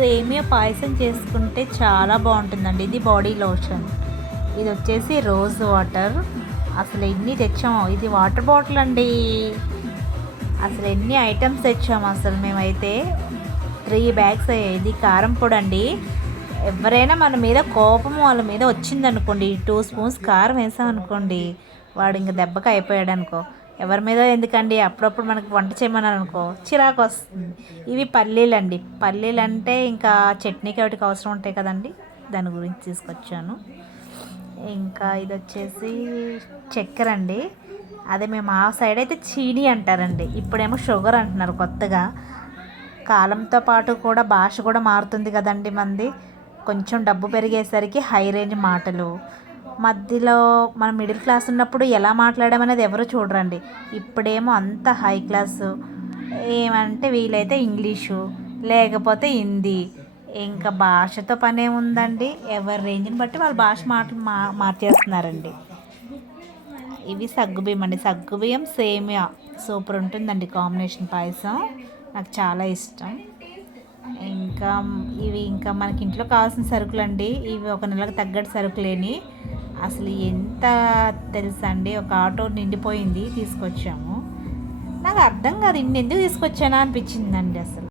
సేమియా పాయసం చేసుకుంటే చాలా బాగుంటుందండి. ఇది బాడీ లోషన్, ఇది వచ్చేసి రోజ్ వాటర్. అసలు ఎన్ని తెచ్చామో, ఇది వాటర్ బాటిల్ అండి. అసలు ఎన్ని ఐటమ్స్ తెచ్చాము అసలు మేమైతే 3 బ్యాగ్స్ అయ్యాయి. ఇది కారం పొడి అండి. ఎవరైనా మన మీద కోపం వాళ్ళ మీద వచ్చిందనుకోండి, 2 స్పూన్స్ కారం వేసామనుకోండి, వాడు ఇంక దెబ్బకి అయిపోయాడు అనుకో. ఎవరి మీద ఎందుకండి, అప్పుడప్పుడు మనకు వంట చేయమన్నారు అనుకో చిరాకు వస్తుంది. ఇవి పల్లీలు అండి. పల్లీలు అంటే ఇంకా చట్నీకి వాటికి అవసరం ఉంటాయి కదండి, దాని గురించి తీసుకొచ్చాను. ఇంకా ఇది వచ్చేసి చక్కెర అండి. అదే మేము ఆ సైడ్ అయితే చీనీ అంటారండి, ఇప్పుడేమో షుగర్ అంటున్నారు కొత్తగా. కాలంతో పాటు కూడా భాష కూడా మారుతుంది కదండి మంది. కొంచెం డబ్బు పెరిగేసరికి హై రేంజ్ మాటలు, మధ్యలో మనం మిడిల్ క్లాస్ ఉన్నప్పుడు ఎలా మాట్లాడామనేది ఎవరు చూడరండి. ఇప్పుడేమో అంత హై క్లాసు. ఏమంటే వీలైతే ఇంగ్లీషు, లేకపోతే హిందీ. ఇంకా భాషతో పని ఏముందండి, ఎవరి రేంజ్ని బట్టి వాళ్ళ భాష మాటలు మార్చేస్తున్నారండి. ఇవి సగ్గుబియ్యం అండి. సగ్గుబియ్యం సేమియా సూపర్ ఉంటుందండి కాంబినేషన్. పాయసం నాకు చాలా ఇష్టం. ఇంకా ఇంకా మనకి ఇంట్లో కావాల్సిన సరుకులు అండి. ఇవి ఒక నెలకు తగ్గట్టు సరుకులేని. అసలు ఎంత తెలుసా అండి, ఒక ఆటో నిండిపోయింది తీసుకొచ్చాము. నాకు అర్థం కాదు, ఇన్ని ఎందుకు తీసుకొచ్చానా అనిపించిందండి అసలు.